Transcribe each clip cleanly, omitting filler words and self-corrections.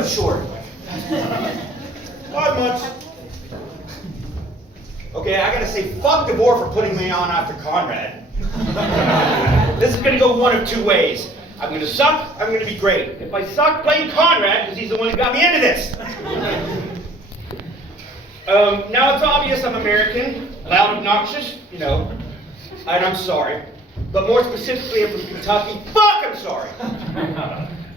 I'm short. Not much. Okay, I gotta say, fuck DeBoer for putting me on after Conrad. This is gonna go one of two ways. I'm gonna suck, I'm gonna be great. If I suck, blame Conrad, because he's the one who got me into this. Now it's obvious I'm American, loud, obnoxious, you know, and I'm sorry. But more specifically, I'm from Kentucky. Fuck, I'm sorry.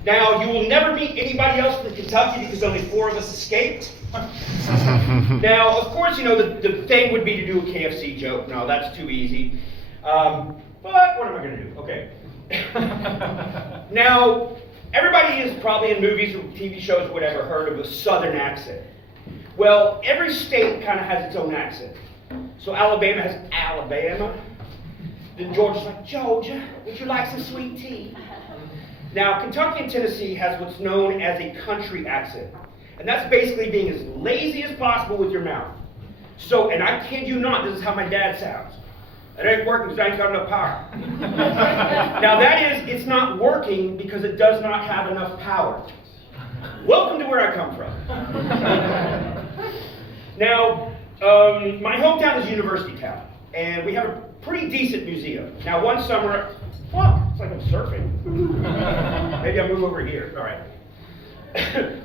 Now, you will never meet anybody else from Kentucky because only 4 of us escaped. Now, of course, you know, the thing would be to do a KFC joke. No, that's too easy. But what am I going to do? Okay. Now, everybody is probably in movies or TV shows or whatever heard of a Southern accent. Well, every state kind of has its own accent. So Alabama has Alabama. Then Georgia's like, Georgia, would you like some sweet tea? Now, Kentucky and Tennessee has what's known as a country accent. And that's basically being as lazy as possible with your mouth. So, and I kid you not, this is how my dad sounds. It ain't working because I ain't got enough power. Now that is, it's not working because it does not have enough power. Welcome to where I come from. Now, my hometown is University Town, and we have a pretty decent museum. Now one summer, fuck, it's like I'm surfing. Maybe I'll move over here, all right.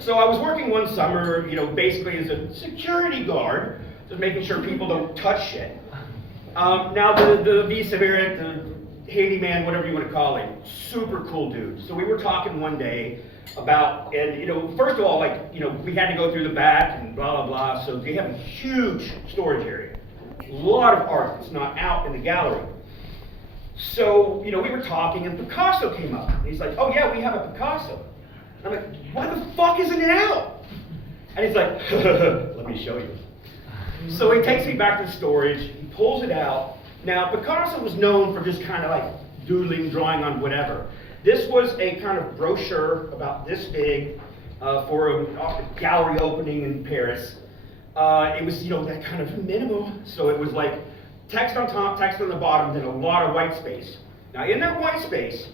So I was working one summer, you know, basically as a security guard, just making sure people don't touch shit. Now the vice-verant, the handyman, whatever you want to call him, super cool dude. So we were talking one day about, and you know, first of all, like, you know, we had to go through the back and blah, blah, blah. So they have a huge storage area. A lot of art that's not out in the gallery. So, you know, we were talking and Picasso came up. And he's like, oh yeah, we have a Picasso. And I'm like, why the fuck isn't it out? And he's like, let me show you. So he takes me back to the storage, he pulls it out. Now, Picasso was known for just kind of like doodling, drawing on whatever. This was a kind of brochure about this big for a gallery opening in Paris. It was, you know, that kind of minimal. So it was like text on top, text on the bottom, then a lot of white space. Now, in that white space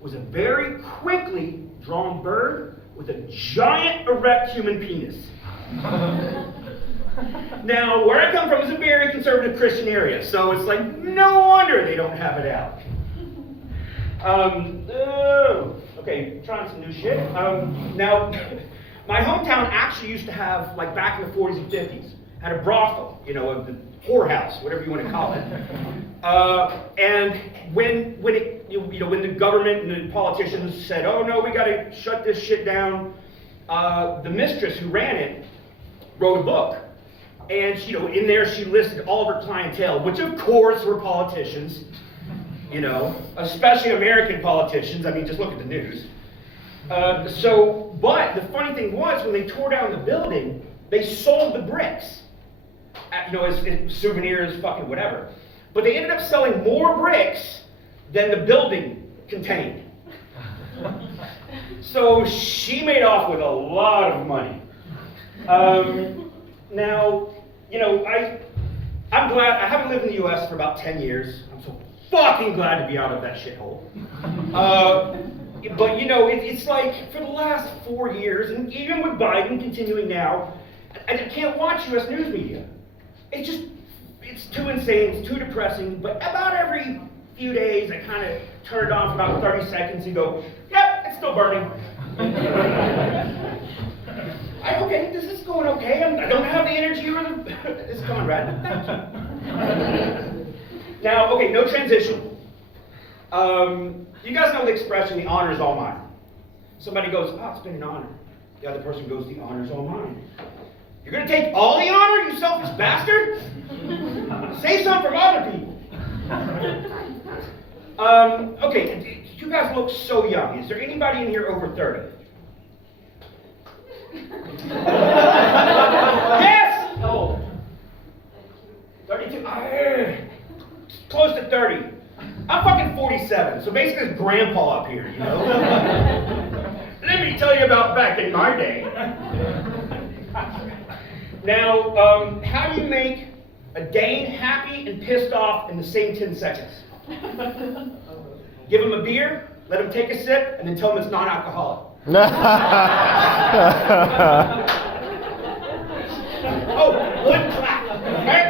was a very quickly drawn bird with a giant erect human penis. Now, where I come from is a very conservative Christian area, so it's like, no wonder they don't have it out. Okay, trying some new shit. Now, my hometown actually used to have, like back in the 40s and 50s, had a brothel, you know, the whorehouse, whatever you want to call it. And when the government and the politicians said, oh no, we got to shut this shit down, the mistress who ran it wrote a book. And you know, in there she listed all of her clientele, which of course were politicians, you know, especially American politicians. I mean, just look at the news. But the funny thing was, when they tore down the building, they sold the bricks, you know, as souvenirs, fucking whatever. But they ended up selling more bricks than the building contained. So she made off with a lot of money. Now, you know, I'm glad, I haven't lived in the US for about 10 years. I'm so fucking glad to be out of that shithole. But you know, it's like for the last 4 years, and even with Biden continuing now, I can't watch US news media. It's too insane, it's too depressing, but about every few days I kind of turn it on for about 30 seconds and go, yep, it's still burning. Okay, this is going okay. I don't have the energy or the... It's Conrad. Thank you. Now, okay, no transition. You guys know the expression, the honor is all mine. Somebody goes, oh, it's been an honor. The other person goes, the honor is all mine. You're going to take all the honor, you selfish bastard? Save some from other people. Okay, you guys look so young. Is there anybody in here over 30? Yes! How old? 32? Close to 30. I'm fucking 47, so basically it's grandpa up here, you know? Let me tell you about back in my day. Now, how do you make a Dane happy and pissed off in the same 10 seconds? Give him a beer, let him take a sip, and then tell him it's non-alcoholic. Oh, one clap. Right?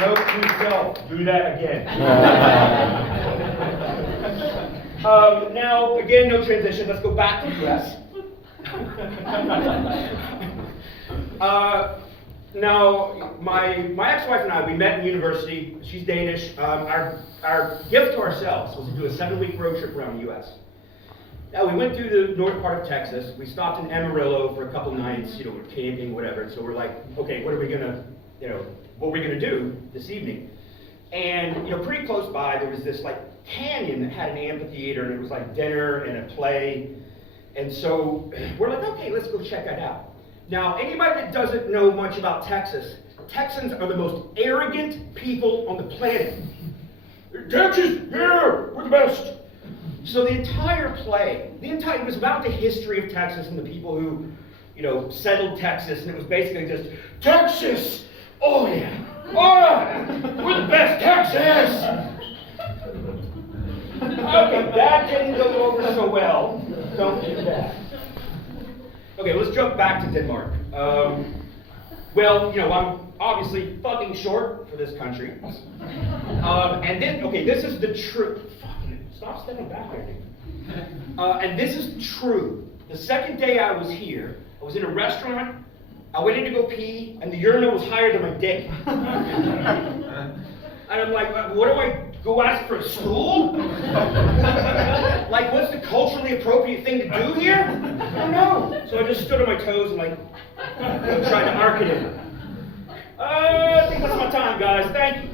Note to self, do that again. Now, again, no transition. Let's go back to the US. Now, my ex-wife and I, we met in university. She's Danish. Our gift to ourselves was to do a 7-week road trip around the US. Now, we went through the north part of Texas. We stopped in Amarillo for a couple nights, camping, whatever. So we're like, okay, what are we gonna do this evening? And pretty close by, there was this like canyon that had an amphitheater, and it was like dinner and a play. And so we're like, okay, let's go check that out. Now, anybody that doesn't know much about Texas, Texans are the most arrogant people on the planet. Texas, yeah, we're the best. So the entire play, it was about the history of Texas and the people who, settled Texas, and it was basically just, Texas, oh yeah, we're the best, Texas. Okay, that didn't go over so well. Don't do that. Okay, let's jump back to Denmark. Well, I'm obviously fucking short for this country. And then, okay, this is the truth. Fucking stop stepping back there, dude. And this is true. The second day I was here, I was in a restaurant. I went in to go pee, and the urinal was higher than my dick. And I'm like, what do I go ask for a stool? Like, what's the culturally appropriate thing to do here? I don't know. So I just stood on my toes and tried to arc it in. I think that's my time, guys. Thank you.